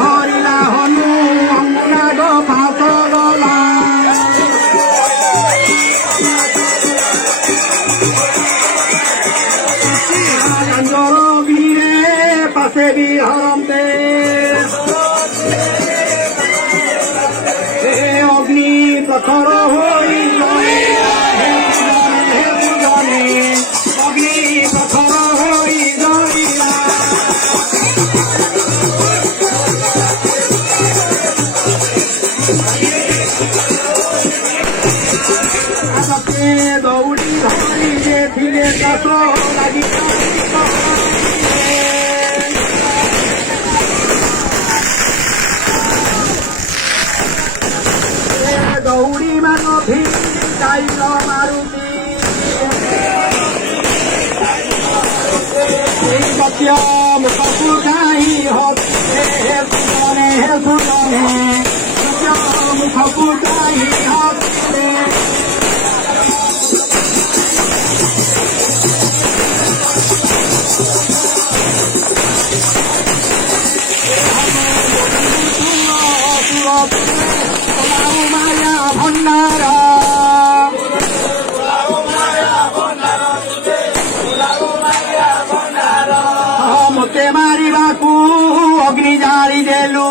হরিলা হনু অঙ্গনাগ ফাঁসলা বীরে পাশে বিহরন্তে অগ্নি প্রখর হই অগ্নি প্রখর হই জড়িলা দৌড়ি ধরি যে ফিরে চাষ লাগি দৌড়ি মান ভিড় যাইল মারুতি এই বাচ্চা মুখু যাই হতে সুজনে সুজনে মুখু যাই হতে মায়া ভণ্ডার মତେ ମାରିବାକୁ ଅଗ୍ନି ଜାଳି ଦେଲୁ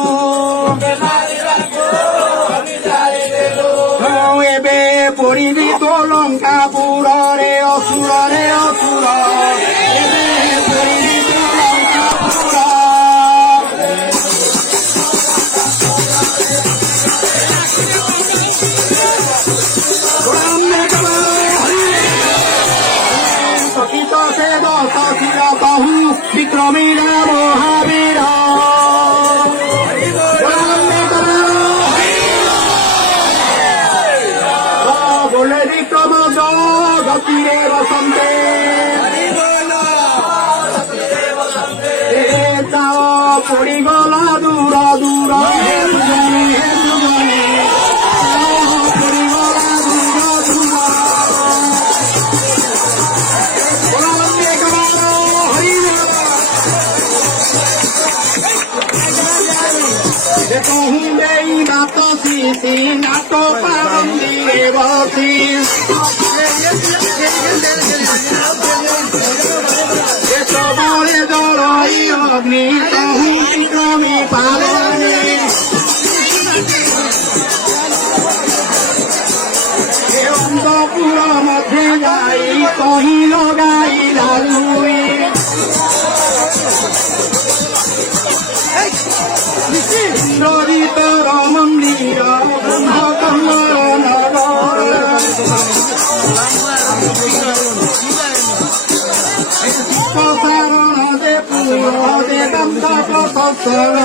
ଏବେ ପୋଡ଼ିବି ତୋ ଲଙ୍କାପୁରରେ ଅସୁରରେ ଅସୁର ଏବେ ପୋଡ଼ିବି ତୋ ଲଙ୍କାପୁର বহু বিক্রমীরা মহাবীর বলে বিক্রম গতিরে বসন্তে যাও পড়িগলা দূর দূর কহিলেই নাত শিশি নাত পারন্দিরে বসি সবরে জড়ই অগ্নি কহু বিক্রমী পারণী অন্তপুর মধ্যে যাই কহিল গাই লালুই ইন্দ্রিত রমন্দির ব্রহ্মকমল নগর প্রসারণ দে পুর দে দন্ত প্রসর